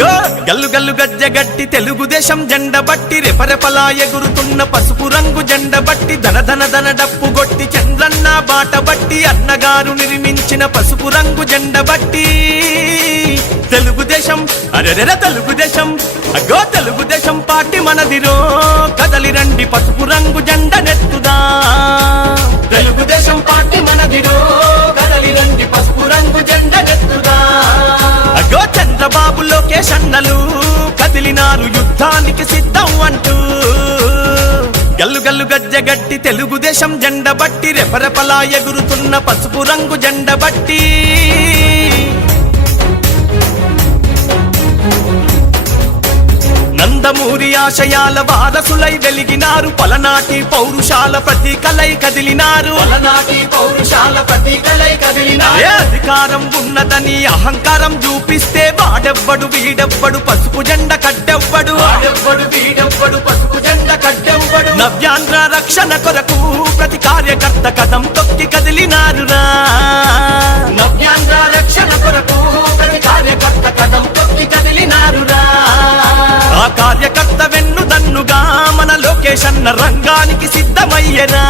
గల్లు గల్లు గజ్జగట్టి తెలుగుదేశం జెండ బట్టి రెపరెపలా ఎగురుతున్న పసుపు రంగు జెండ బట్టి ధన ధన ధన డప్పు గొట్టి చంద్రన్న బాట బట్టి అన్నగారు నిర్మించిన పసుపు రంగు జెండ బట్టి తెలుగుదేశం అరెరెర తెలుగుదేశం అగో తెలుగుదేశం పార్టీ మనదిరో కదలి రండి పసుపు రంగు జెండ నెత్తుదా తెలుగుదేశం పార్టీ మనదిరో కదలి రండి పసుపు రంగు జెండ నెత్తుదా అగో చంద్రబాబు లోకేష్ అన్నలు కదిలినారు యుద్ధానికి సిద్ధం అంటూ గల్లు గల్లు గజ్జగట్టి తెలుగుదేశం జెండ బట్టి రెపరెపలా ఎగురుతున్న పసుపు రంగు జెండ బట్టి నందమూరి ఆశయాల వారసులై వెలిగినారు పలనాటి పౌరుషాల ప్రతీకలై కదిలినారు అధికారం ఉన్నదని అహంకారం చూపిస్తే వాడెవ్వడు వీడెవ్వడు పసుపు జెండ కట్టెవ్వడు నవ్యాంధ్ర రక్షణ కొరకు ప్రతి కార్యకర్త కదం తొక్కి కదిలినారురా నవ్యాంధ్ర రక్షణ కొరకు ప్రతి కార్యకర్త కదం తొక్కి కదిలినారురా ఆ కార్యకర్త వెన్నుదన్నుగా మన లోకేష్ అన్న రంగానికి సిద్ధమయ్యనా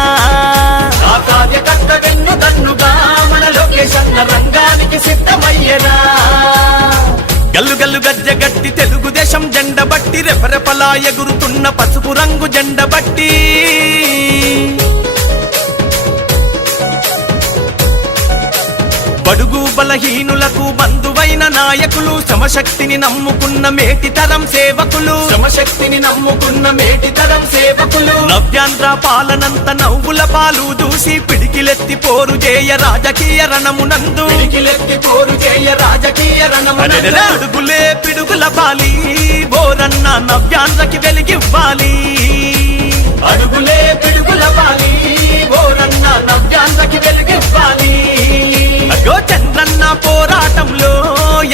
ఆ కార్యకర్త వెన్నుదన్నుగా మన లోకేష్ అన్న రంగానికి సిద్ధమయ్యనా గల్లు గల్లు గజ్జగట్టి తెలుగుదేశం జెండ బట్టి రెపరెపలా ఎగురుతున్న పసుపు రంగు జెండ బట్టి బడుగు బలహీనులకు బంధువైన నాయకులు శ్రమశక్తిని నమ్ముకున్న మేటితరం సేవకులు నవ్యాంధ్ర పాలనంత నవ్వుల పాలు దూసి పిడికిలెత్తి పోరు చేయ రాజకీయ రణమునందు అడుగులే పిడుగుల పాలి బోరన్న నవ్యాంధ్రకి వెలిగివ్వాలి అడుగులే పిడుగుల పాలి బోరన్న నవ్యాంధ్రకి వెలిగివ్వాలి అగో చంద్రన్న పోరాటంలో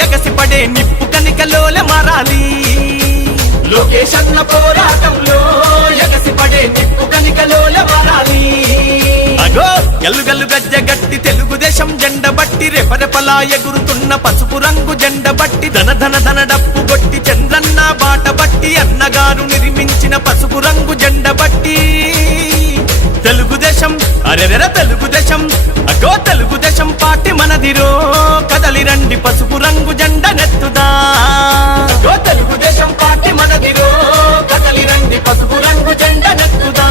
ఎగసిపడే నిప్పు కనికలోల మారాలి లోకేష్ అన్న పోరాటంలో ఎగసిపడే నిప్పు కనికలోల మారాలి అగో గల్లు గల్లు గజ్జగట్టి తెలుగుదేశం జెండ బట్టి రెపరెపలా ఎగురుతున్న పసుపు రంగు జెండ బట్టి ధన ధన ధన డప్పు గొట్టి చంద్రన్న బాట బట్టి అన్నగారు నిర్మించిన పసుపు రంగు జెండ బట్టి తెలుగుదేశం అరెరెర తెలుగుదేశం అగో తెలుగుదేశం పార్టీ మనదిరో కదలి రండి పసుపు రంగు జెండ నెత్తుదా అగో తెలుగుదేశం పార్టీ మనదిరో కదలి రండి పసుపు రంగు జెండ నెత్తుదా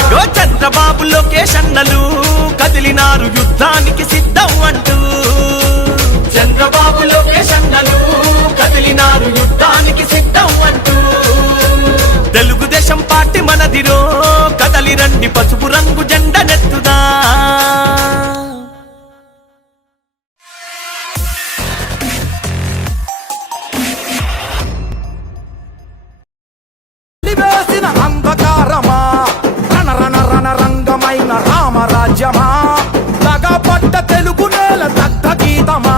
అగో చంద్రబాబు లోకేష్ అన్నలు కదిలినారు యుద్ధానికి సిద్ధం అంటూ చంద్రబాబు లోకేష్ అన్నలు కదిలినారు యుద్ధానికి సిద్ధం అంటూ తెలుగుదేశం పార్టీ మనదిరో కదలి రండి పసుపు రంగు జెండ నెత్తుదా అంధకారమా రణ రణ రణ రంగమైన రామరాజ్యమా లగపట్ట తెలుగు నేల దగ్ధ గీతమా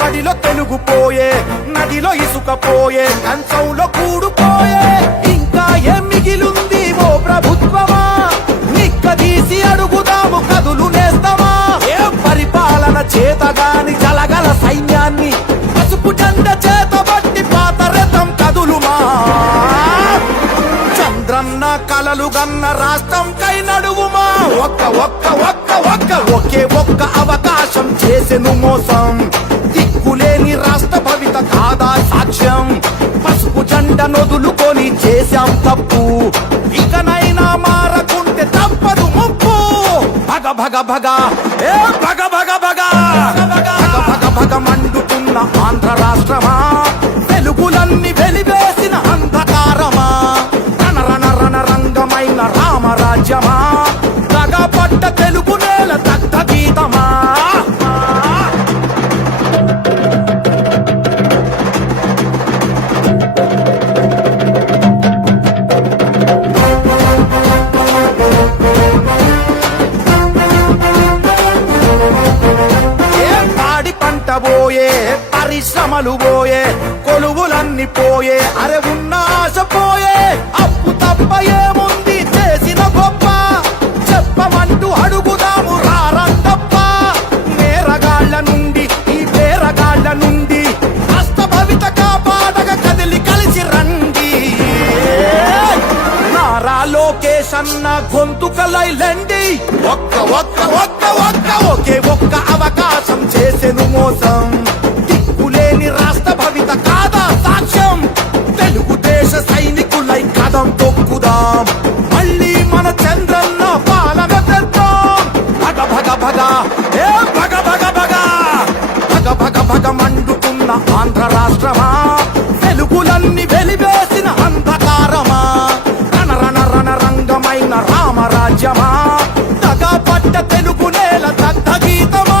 బడిలో తెలుగుపోయే నదిలో ఇసుకపోయే కంచంలో కూడుపోయే ఇంకా ఏం మిగిలుంది ఓ ప్రభుత్వమా నిక్కదీసి అడుగుదాము కదులు నేస్తామా ఏ పరిపాలన చేతగాని జలగల సైన్యాన్ని పసుపు జెండ చేతబట్టి పాత రథం కదులుమా చంద్రన్న కలలు గన్న రాష్ట్రం కై నడువుమా ఒక్క ఒక్క ఒక్క ఒక్క ఒకే ఒక్క అవకాశం చేసెను మోసం దిక్కులేని రాష్ట్ర భవిత కాదా సాక్ష్యం పసుపు జెండ నొదులుకొని చేశాం తప్పు ఇకనైనా మారకుంటే తప్పదు ముప్పు భగ భగ భగ ఏ భగ భగ భగ భగ భగ భగ మండుతున్న ఆంధ్ర రాష్ట్రమా వెలుగులన్నీ వెలివేసిన అంధకారమా రణ రణ రణ రంగమైన రామరాజ్యమా లగపట్ట తెలుగు నేల దగ్ధ గీతమా పోయే పరిశ్రమలు పోయే కొలువులన్నీ పోయే అరే ఉన్న ఆశ పోయే అప్పు తప్ప ఏముంది చేసిన గొప్ప చెప్పమంటూ అడుగుదాము రారంతప్ప నేరగాళ్ల నుండి ఈ పేరగాళ్ల నుండి రాష్ట్ర భవిత కాపాడగ కదిలి కలిసి రండి నారా లోకేష్ అన్న గొంతుకలైలండి ఒక్క ఒక్క ఒక్క ఒక్క ఒకే ఒక్క అవకాశం చేసెను మోసం దిక్కులేని రాష్ట్ర భవిత కాదా సాక్ష్యం తెలుగుదేశ సైనికులై కదం తొక్కుదాం మళ్ళీ మన చంద్రన్న పాలన తెద్దాం భగ భగ భగ ఏ భగ భగ భగ భగ భగ భగ మండుతున్న ఆంధ్ర రాష్ట్రమా వెలుగులన్నీ వెలివేసిన అంధకారమా రణ రణ రణ రంగమైన రామరాజ్యమా దగా పట్ట తెలుగు నేల దగ్ధ గీతమా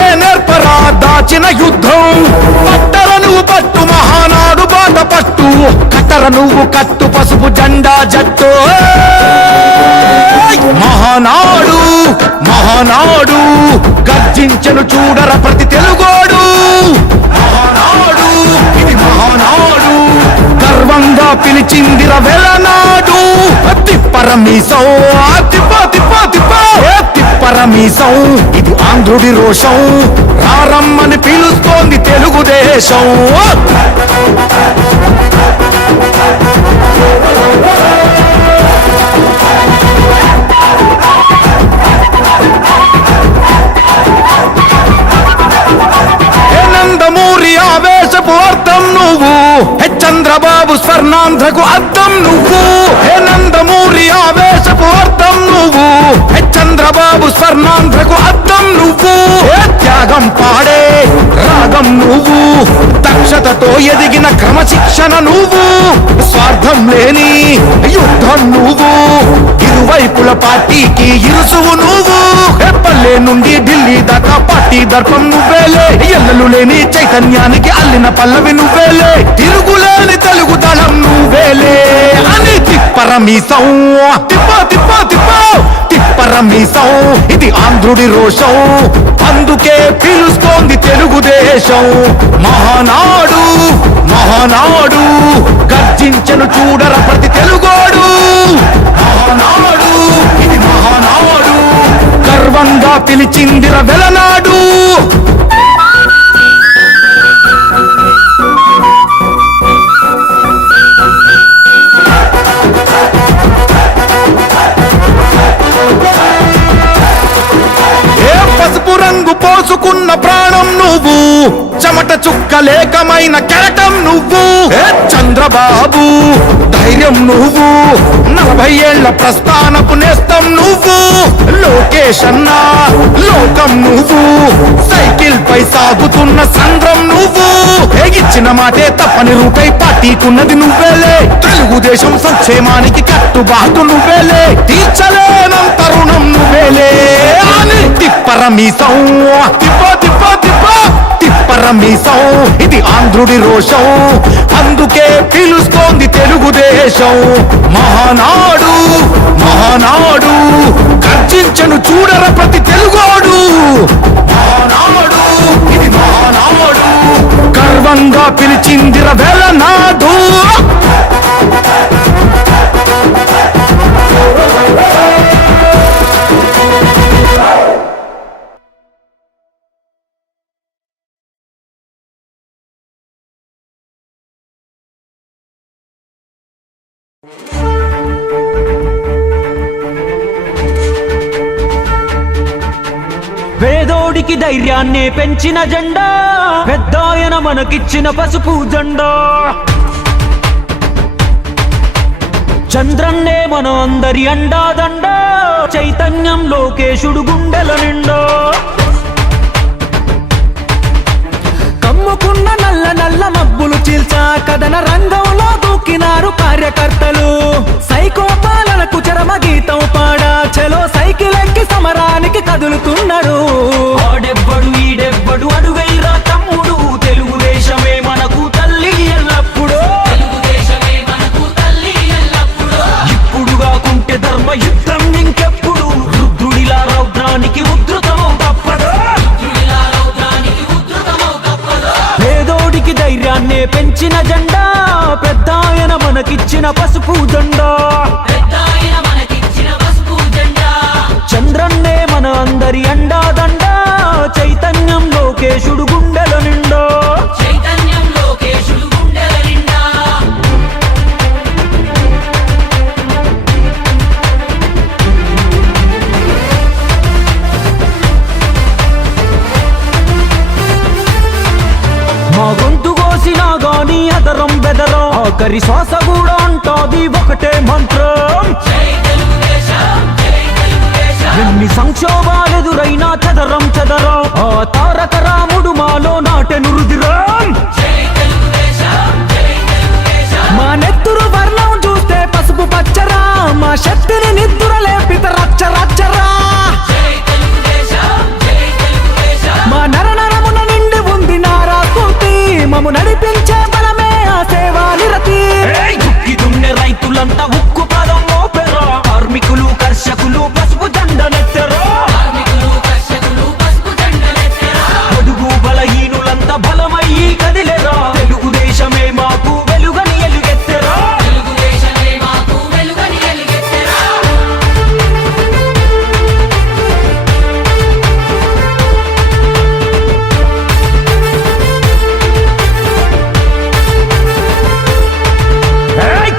నేర్పరా దాచిన యుద్ధం పట్టర నువ్వు పట్టు మహానాడు బాట పట్టు కట్టర నువ్వు కట్టు పసుపు జెండా జట్టు మహానాడు మహానాడు గర్జించను చూడర ప్రతి తెలుగోడు మహానాడు ఇది మహానాడు గర్వంగా పిలిచిందిర వెలనాడు తిప్పరమీసం తిప్ప తిప్ప తిప్ప తిప్పరమీసం ఇది ఆంధ్రుడి రోషం రారమ్మని పిలుస్తోంది తెలుగుదేశం నందమూరి ఆవేశపు అర్థం నువ్వు చంద్రబాబు స్వర్ణాంధ్రకు అర్థం నువ్వు నందమూరి ఆవేశపు అర్థం నువ్వు చంద్రబాబు స్వర్ణాంధ్రకు అర్థం నువ్వు త్యాగం పాడే రాగం నువ్వు దక్షతతో ఎదిగిన క్రమశిక్షణ నువ్వు స్వార్థం లేని యుద్ధం నువ్వు ఇరువైపుల పార్టీకి ఇరుసువు నువ్వు పల్లె నుండి ఢిల్లీ దాకా పార్టీ దర్పం నువ్వేలే ఎల్లలు లేని చైతన్యానికి అల్లిన పల్లవి నువ్వేలే తిరుగులేని తెలుగు దళం నువ్వేలే అని తిప్పరమీసం తిప్ప తిప్ప తిప్ప తిప్పరమీసం ఇది ఆంధ్రుడి రోషం అందుకే పిలుస్తోంది తెలుగుదేశం మహానాడు మహానాడు గర్జించను చూడర ప్రతి తెలుగోడు మహానాడు ఇది మహానాడు గర్వంగా పిలిచిందిర వెలనాడు పసుపు రంగు పోసుకున్న ప్రాణం నువ్వు చెమట చుక్కలేకమైన కెరటం నువ్వు చంద్రబాబు ధైర్యం నువ్వు 40 ఏళ్ల ప్రస్థానపు నేస్తం నువ్వు లోకేష్ అన్న లోకం నువ్వు సైకిల్ పై సాగుతున్న సంద్రం నువ్వు ఇచ్చిన మాటే తప్పని రూపై పార్టీకున్నది నువ్వేలే తెలుగుదేశం సంక్షేమానికి కట్టుబాటు నువ్వేలే తీర్చలేనంత రుణం నువ్వేలే అని తిప్పరమీసం తిప్ప తిప్ప తిప్ప తిప్పరమీసం ఇది ఆంధ్రుడి రోషం అందుకే పిలుస్తోంది తెలుగుదేశం మహానాడు మహానాడు గర్జించను చూడర ప్రతి తెలుగోడు మహానాడు ఇది మహానాడు గర్వంగా పిలిచిందిర వెలనాడు పేదోడికి ధైర్యాన్ని పెంచిన జెండా పెద్దాయన మనకిచ్చిన పసుపు జెండా చంద్రన్నే మన అందరి అండాదండ చైతన్యం లోకేశుడు గుండెల నిండా కమ్ముకున్న నల్ల నల్ల మబ్బులు చీల్చా కథన రంగంలో దూకినారు కార్యకర్తలు సైకో పాలనకు చరమ గీతం పాడా చలో సైకిల్ ఎక్కి సమరానికి కదులుతున్నారు ఆడెవ్వడు ఈడెవ్వడు అడుగైరా తమ్ముడు ధైర్యాన్నే పెంచిన జెండా పెద్దాయన మనకిచ్చిన పసుపు జెండా చంద్రన్నే మన అందరి అండా దండా చైతన్యం లోకేశుడు గుండెల నిండా మా గొంతు కోసినా గాని అదరం బెదరం ఆఖరి శ్వాస కూడా అంటాది ఒకటే మంత్రం ఎన్ని సంక్షోభాలెదురైనా చదరం చదరం ఆ తారక రాముడు మాలో నాటెను రుదిరం మా నెత్తురు వర్ణం చూస్తే పసుపు పచ్చరా మా శక్తిని నిద్దుర లేపిత రచ్చ రచ్చరా మా నరనరమున నిండి ఉంది నారా స్ఫూర్తి మము నడిపించే బలమే ఆ సేవా నిరతి దుక్కి రైతులంతా ఉక్కు పదం మోపెరా కార్మికులు కర్షకులు పసుపు జెండనెత్తెరా పొడుగు బలహీనులంతా బలమయ్యి కదిలేరా తెలుగుదేశమే మాకు వెలుగని ఎలుగెత్తెరా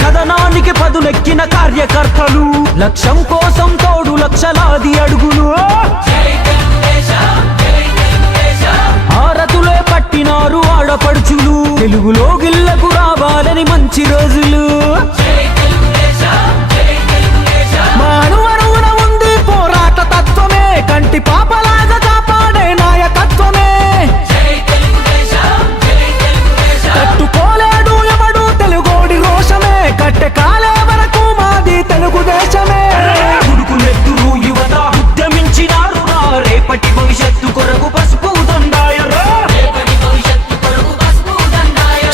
కథనానికి పదులెక్కిన కార్యకర్తలు లక్ష్యం కోసం తోడు లక్షలాది అడుగులు ఆరతులే పట్టినారు ఆడపడుచులు తెలుగులో గిల్లకు రావాలని మంచి రోజులు మా అణువణువున ఉంది పోరాట తత్వమే కంటి పాపలాగా కాపాడే నాయకత్వమే తట్టుకోలేడు ఎవడు తెలుగోడి రోషమే కట్టె కాలే వరకు మాది తెలుగుదేశమే ఉడుకులెత్తురు యువత ఉద్యమించినారు రేపటి భవిష్యత్తు కొరకు పసుపు దండాయరా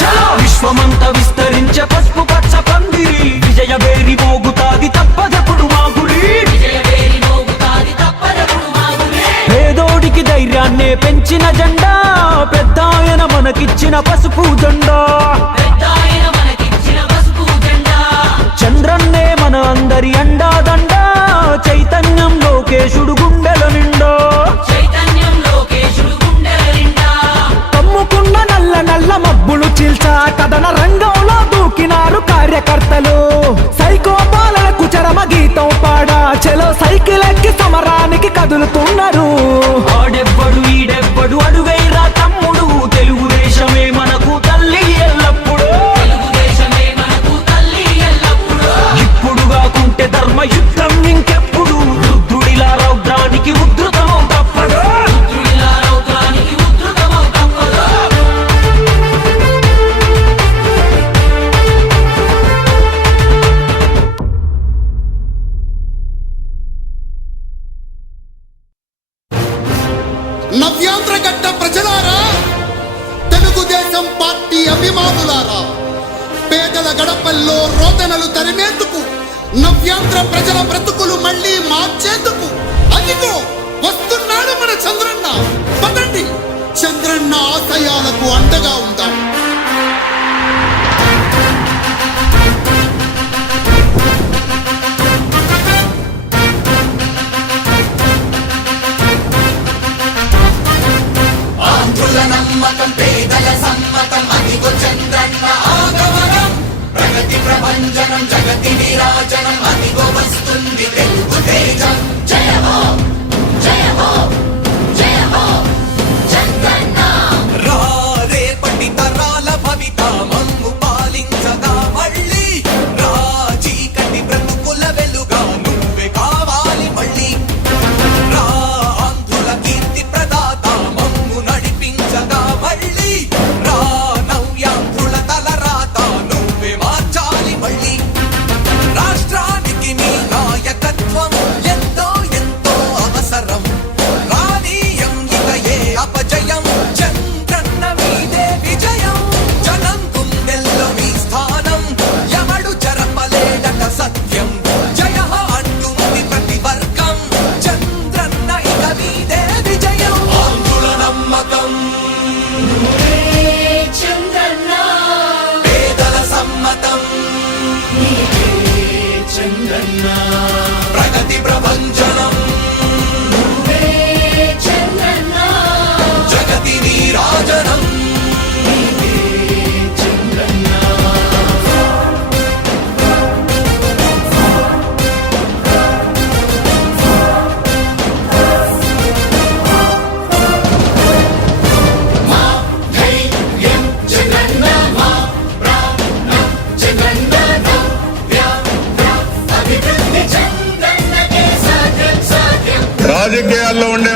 చలో విశ్వమంతా విస్తరించే పసుపు పచ్చ పందిరి విజయ వేరి మోగుతాది తప్పదప్పుడు మా గురి పేదోడికి ధైర్యాన్నే పెంచిన జెండా పెద్దాయన మనకిచ్చిన పసుపు జెండా చంద్రన్నే మన అందరి అండా దండా చైతన్యం లోకేశుడు గుండెల నిండా కమ్ముకున్న నల్ల నల్ల మబ్బులు చీల్చా కథన రంగంలో దూకినారు కార్యకర్తలు సైకో పాలనకు చరమ గీతం పాడా చెలో సైకిల్ ఎక్కి సమరానికి కదులుతున్నారు ఆడెవ్వడు ఈడెవ్వడు అడుగైరా తమ్ముడు తెలుగుదేశమే మనకు తల్లి ఎల్లప్పుడు ఇప్పుడు కాకుంటే ధర్మ యుద్ధం ఇంకెప్పుడు రుద్రుడిలా రౌద్రానికి ఉద్ధృతమో తప్పదు నవ్యాంధ్ర గడ్డ ప్రజలారా, తెలుగుదేశం పార్టీ అభిమానులారా, పేదల గడపల్లో రోదనలు తరిమేందుకు నవ్యాంధ్ర ప్రజల బ్రతుకులు మళ్ళీ మార్చేందుకు అదిగో వస్తున్నాడు మన చంద్రన్న. పదండి, చంద్రన్న ఆశయాలకు అండగా ఉందాం. ఆంధ్రుల నమ్మకం, పేదల సమ్మతం, అదిగో చంద్రన్న ఆగమనం. ప్రగతి ప్రభంజనం, జగతి విరాజనం, అదిగో వస్తుంది తెలుగు తేజం. జయ హో, జయ హో, జయ హో చంద్రన్న. రా రేపటి తరాల భవిత మమ్ము పాలించగా మళ్ళీ. రా చీకటి బ్రతుకుల వెలుగా నువ్వే కావాలి మళ్ళీ. రా ఆంధ్రుల కీర్తి ప్రదాత మమ్ము నడిపించగా మళ్ళీ. రా నవ్యాంధ్రుల తలరాత నువ్వే మార్చాలి మళ్ళీ. రాష్ట్రానికి నీ నాయకత్వం ఎంతో ఎంతో అవసరం. రా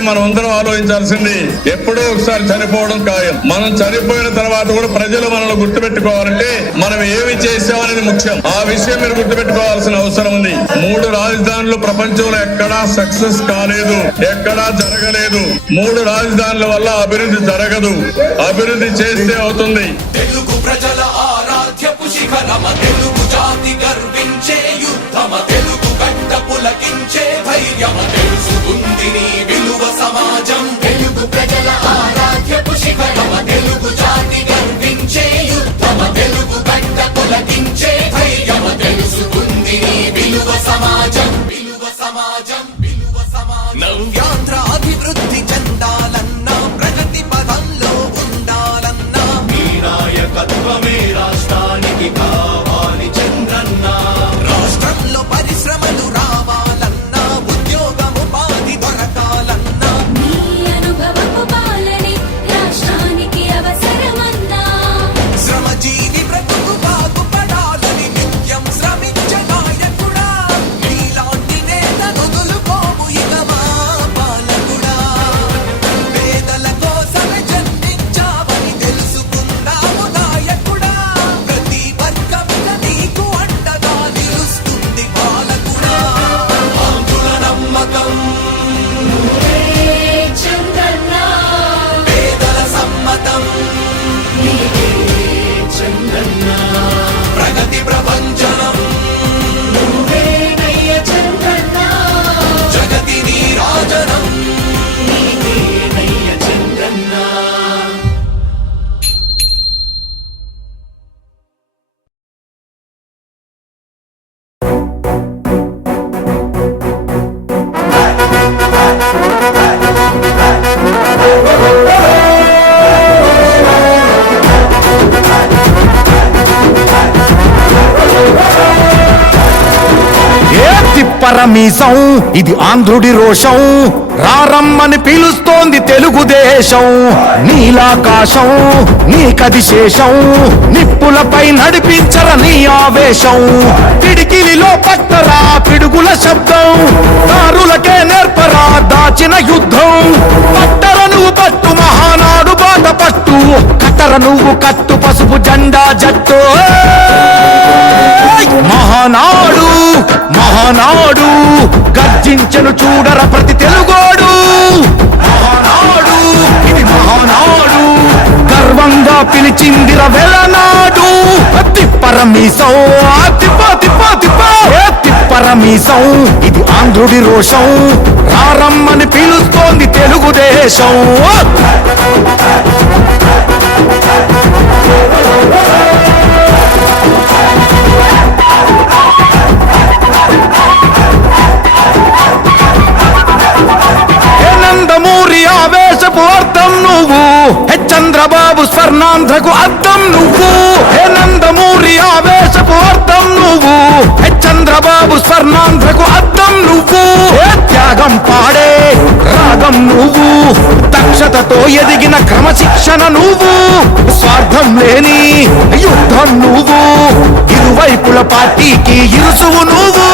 మనం అందరం ఆలోచించాల్సింది ఎప్పుడో ఒకసారి చనిపోవడం ఖాయం. మనం చనిపోయిన తర్వాత కూడా ప్రజలు మనల్ని గుర్తుపెట్టుకోవాలంటే మనం ఏమి చేసామనేది ముఖ్యం. ఆ విషయం మీరు గుర్తుపెట్టుకోవాల్సిన అవసరం ఉంది. 3 రాజధానులు ప్రపంచంలో ఎక్కడా సక్సెస్ కాలేదు, ఎక్కడా జరగలేదు. 3 రాజధానుల వల్ల అభివృద్ధి జరగదు. అభివృద్ధి చేస్తే అవుతుంది. తెలుగు ప్రజల ఆరాధ్యపు శిఖరమ, తెలుగు జాతి గర్వించే యుద్ధమ, తెలుగు గడ్డ పులకించే ధైర్యమ, తెలుసుకుంది నీ విలువ సమాజం. తెలుగు ప్రజల ఆరాధ్యపు శిఖరమ, తెలుగు జాతి గర్వించే యుద్ధమ, తెలుగు గడ్డ పులకించే ధైర్యమ, తెలుసుకుంది నీ విలువ సమాజం. విలువ సమాజం, విలువ సమాజం. నవ్యాంధ్ర అభివృద్ధి చెందాలన్నా, ప్రగతి పదంలో ఉండాలన్నా, మీ నాయకత్వమే రాష్ట్రానికి కావాలి చంద్రన్న. రాష్ట్రంలో పరిశ్రమలు రావాలన్నా, ఉద్యోగం ఉపాధి దొరకాలన్నా, నీ అనుభవపు పాలనే రాష్ట్రానికి అవసరమన్నా. శ్రమజీవి బ్రతుకు బాగుపడాలని నిత్యం శ్రమించే నాయకుడా, నీలాంటి నేత నొదులుకోము ఇక మా పాలకుడా. పేదల కోసమే జన్మించావని తెలుసుకున్నాము నాయకుడా, ప్రతి వర్గంగా నీకు అండగా నిలుస్తుంది పాలకుడా. ఆంధ్రుల నమ్మకం, చంద్రన్న పేదల సమ్మతం, ప్రగతి ప్రపంచనం, నువ్వేనయ్య చంద్రన్న. జగతి నీరాజనం. ఏ తిప్పరమీసం ఇది ఆంధ్రుడి రోషం, రారమ్మని పిలుస్తోంది తెలుగుదేశం. నీలాకాశం నీకది శేషం, నిప్పులపై నడిపించర నీ ఆవేశం. పిడికిలిలో పట్టరా పిడుగుల శబ్దం, దారులకే నేర్పరా దాచిన యుద్ధం. పట్టర నువ్వు పట్టు మహానాడు బాట పట్టు, కట్టర నువ్వు కట్టు పసుపు జెండా జట్టు. మహానాడు మహానాడు గర్జించను చూడర ప్రతి తెలుగోడు. మహానాడు ఇది మహానాడు, గర్వంగా పిలిచిందిర వెలనాడు. తిప్పరమీసం తిప్ప తిప్ప తిప్ప తిప్పరమీసం ఇది ఆంధ్రుడి రోషం, రారమ్మని పిలుస్తోంది తెలుగుదేశం. నందమూరి ఆవేశపు అర్థం నువ్వు, చంద్రబాబు స్వర్ణాంధ్రకు అర్థం నువ్వు. నందమూరి ఆవేశపు అర్థం నువ్వు, చంద్రబాబు స్వర్ణాంధ్రకు అర్థం నువ్వు. త్యాగం పాడే రాగం నువ్వు, దక్షతతో ఎదిగిన క్రమశిక్షణ నువ్వు. స్వార్థం లేని యుద్ధం నువ్వు, ఇరువైపుల పార్టీకి ఇరుసువు నువ్వు.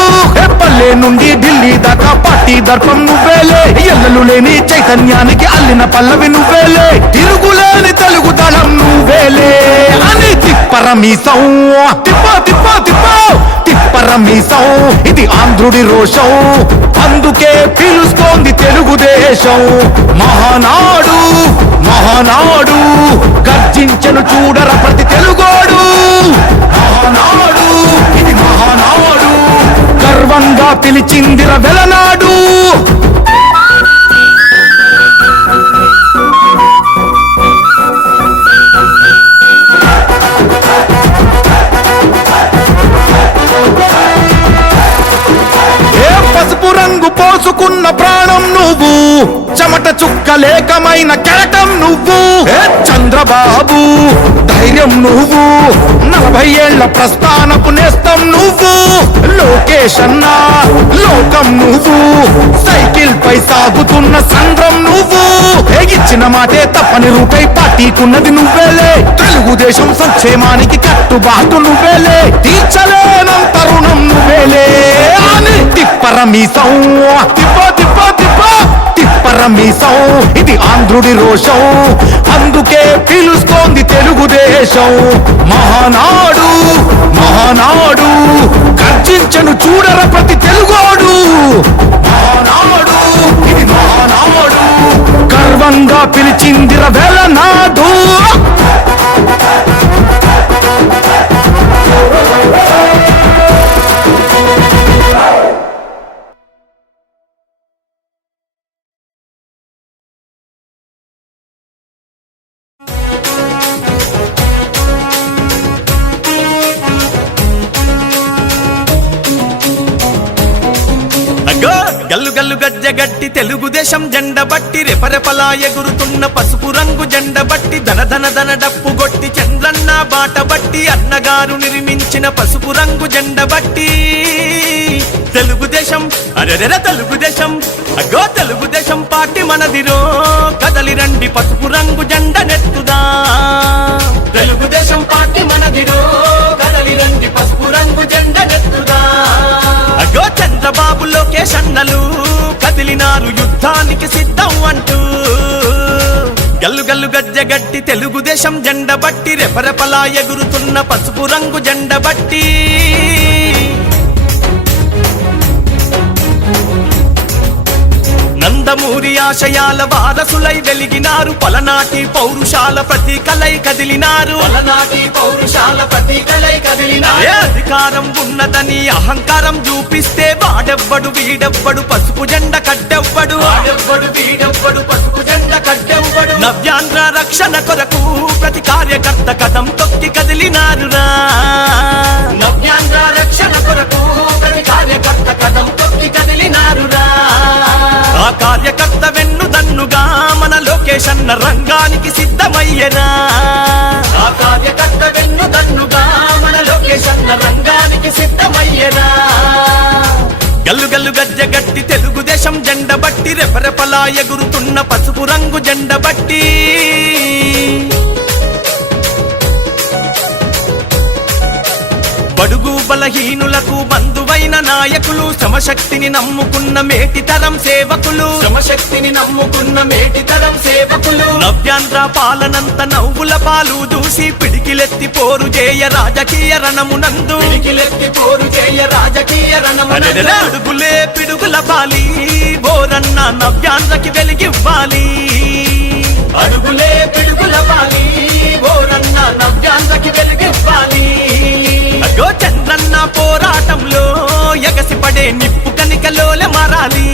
పల్లె నుండి ఢిల్లీ దాకా పార్టీ దర్పం నువ్వేలే, ఎల్లలు లేని చైతన్యానికి అల్లిన పల్లవి నువ్వేలే. తిరుగులేని తెలుగు దళం నువ్వేలే అని తిప్పరమీసం తిప్ప తిప్ప తిప్ప తిప్పరమీసం ఇది ఆంధ్రుడి రోషం, అందుకే పిలుస్తోంది తెలుగుదేశం. మహానాడు మహానాడు గర్జించను చూడర ప్రతి తెలుగోడు. మహానాడు ఇది మహానాడు, గర్వంగా పిలిచిందిర వెలనాడు. పసుపు రంగు పోసుకున్న ప్రాణం నువ్వు, చెమట చుక్కలేకమైన కెరటం నువ్వు. చంద్రబాబు ధైర్యం నువ్వు, 40 ఏళ్ల ప్రస్థానపు నేస్తం నువ్వు. లోకేష్ అన్నా లోకం నువ్వు, సైకిల్ పై సాగుతున్న సంద్రం నువ్వు. ఇచ్చిన మాటే తప్పని రూపై పార్టీకున్నది నువ్వేలే, తెలుగుదేశం సంక్షేమానికి కట్టుబాటు నువ్వేలే. తీర్చలేనంత రుణం నువ్వేలే అని తిప్పరమీసం తిప్ప తిప్ప తిప్ప తిప్ప పరమీసం ఇది ఆంధ్రుడి రోషం అందుకే పిలుస్తోంది తెలుగుదేశం మహానాడు మహానాడు గర్జించను చూడర ప్రతి తెలుగోడు మహానాడు ఇది మహానాడు గర్వంగా పిలిచిందిర వెలనాడు అగ్గో గల్లు గల్లు గజ్జగట్టి తెలుగుదేశం జెండ బట్టి రెపరెపలా ఎగురుతున్న పసుపు రంగు జెండ బట్టి ధన ధన ధన డప్పు గొట్టి చంద్రన్న బాట బట్టి అన్నగారు నిర్మించిన పసుపు రంగు జెండ బట్టి తెలుగుదేశం అరెరెర తెలుగుదేశం అగ్గో తెలుగుదేశం పార్టీ మనదిరో కదలి రండి పసుపు రంగు జెండ నెత్తుదా తెలుగుదేశం పార్టీ మనదిరో కదలి రండి పసుపు రంగు జెండ నెత్తుదా అగ్గో చంద్రబాబు లోకేష్ అన్నలు కదిలినారు యుద్ధానికి సిద్ధం అంటూ గల్లు గల్లు గజ్జగట్టి తెలుగుదేశం జెండ బట్టి రెపరెపలా ఎగురుతున్న పసుపు రంగు జెండ బట్టి నందమూరి ఆశయాల వారసులై వెలిగినారు పలనాటి పౌరుషాల ప్రతీకలై కదిలినారు పలనాటి పౌరుషాల ప్రతీకలై కదిలినారు ఏ అధికారం ఉన్నదని అహంకారం చూపిస్తే వాడెవ్వడు వీడెవ్వడు పసుపు జెండ కట్టెవ్వడు వాడెవ్వడు వీడెవ్వడు పసుపు జెండ కట్టెవ్వడు నవ్యాంధ్ర రక్షణ కొరకు ప్రతి కార్యకర్త కథం తొక్కి కదిలినారురా నవ్యాంధ్ర రక్షణ కొరకు ప్రతి కార్యకర్త కథం తొక్కి కదిలినారురా ఆ కార్యకర్త వెన్నుదన్నుగా మన లోకేష్ అన్న రంగానికి సిద్ధమయ్యరా ఆ కార్యకర్త వెన్నుదన్నుగా మన లోకేష్ అన్న రంగానికి సిద్ధమయ్యరా గల్లు గల్లు గజ్జగట్టి తెలుగుదేశం జెండ బట్టి రెపరెపలా ఎగురుతున్న పసుపు రంగు జెండ బట్టి బడుగు బలహీనులకు బంధువైన నాయకులు శ్రమశక్తిని నమ్ముకున్న మేటితరం సేవకులు శ్రమశక్తిని నమ్ముకున్న మేటితరం సేవకులు నవ్యాంధ్ర పాలనంత నవ్వుల పాలు దూసి పిడికిలెత్తి పోరు చేయ రాజకీయ రణమునందు పిడికిలెత్తి పోరు చేయ రాజకీయ రణమునందు అడుగులే పిడుగుల బాలి బోరన్న నవ్యాంధ్రకి వెలిగివ్వాలి అడుగులే పిడుగుల బాలి బోరన్న నవ్యాంధ్రకి వెలిగివ్వాలి అగో చంద్రన్న పోరాటంలో ఎగసిపడే నిప్పు కనికలోలే మారాలి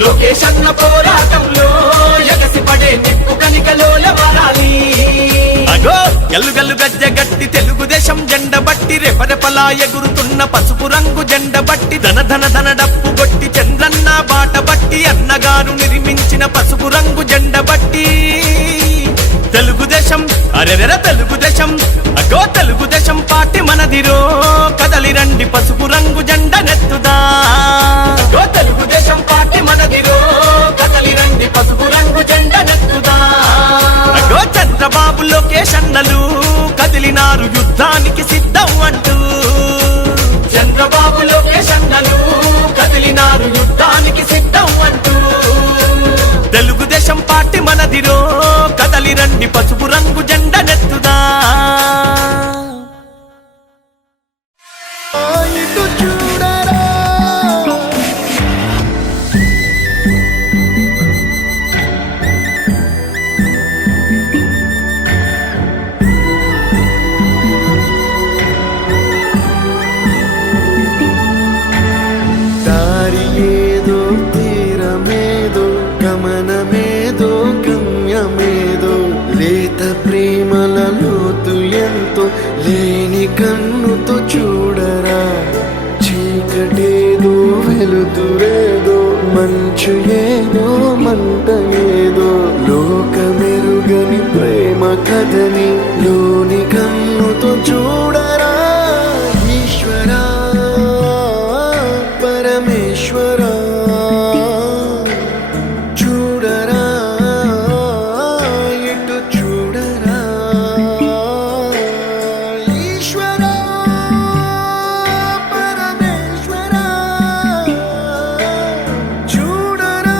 లోకేష్ అన్న పోరాటంలో ఎగసిపడే నిప్పు కనికలోలే మారాలి అగో గల్లు గల్లు గజ్జగట్టి తెలుగుదేశం జెండ బట్టి రెపరెపలా ఎగురుతున్న పసుపు రంగు జెండ బట్టి ధన ధన ధన డప్పు కొట్టి చంద్రన్న బాట బట్టి అన్నగారు నిర్మించిన పసుపు రంగు జెండ బట్టి తెలుగుదేశం అరెరెర తెలుగుదేశం అగో తెలుగుదేశం పార్టీ మనదిరో కదలి రండి పసుపు రంగు జెండ నెత్తుదా అగో తెలుగుదేశం పార్టీ మనదిరో కదలి రండి పసుపు రంగు జెండ నెత్తుదా అగో చంద్రబాబు లోకేష్ అన్నలు కదిలినారు యుద్ధానికి సిద్ధం అంటూ చంద్రబాబు లోకేష్ అన్నలు కదిలినారు యుద్ధానికి సిద్ధం అంటూ తెలుగుదేశం పార్టీ మనదిరో కదలి రండి పసుపు రంగు జెండ నెత్తుదా ఇటు చూడరా దారి ఏదో తీరమేదో గమనమేదో గమ్యమేదో లేత ప్రేమల లోతు ఎంతో లేని కన్నుతో చూడరా చీకటేదో వెలుతురేదో మంచు ఏదో మంట ఏదో లోకమెరుగని ప్రేమ కథని లోని కన్నుతో చూడరా ఈశ్వరా పరమేశ్వరా చూడరా ఇటు చూడరా ఈశ్వరా పరమేశ్వరా చూడరా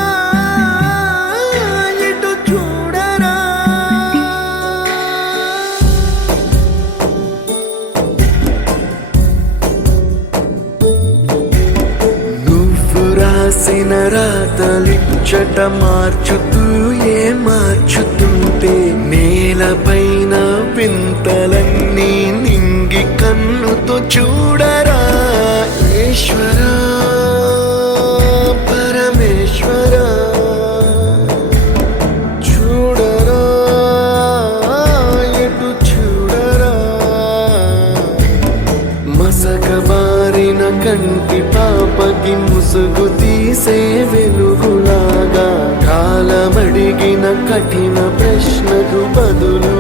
రాసిన రాతలిచ్చట మార్చుతూ మార్చుతుంటే నేలపైన వింతలన్నీ నింగి కన్నుతో చూడరా ఈశ్వరా పరమేశ్వరా చూడరా ఎటు చూడరా మసకబారిన కంటి పాపకి ముసుగు తీసే వెలుగులాగా కాలమడిగిన కఠిన ప్రశ్నకు బదులు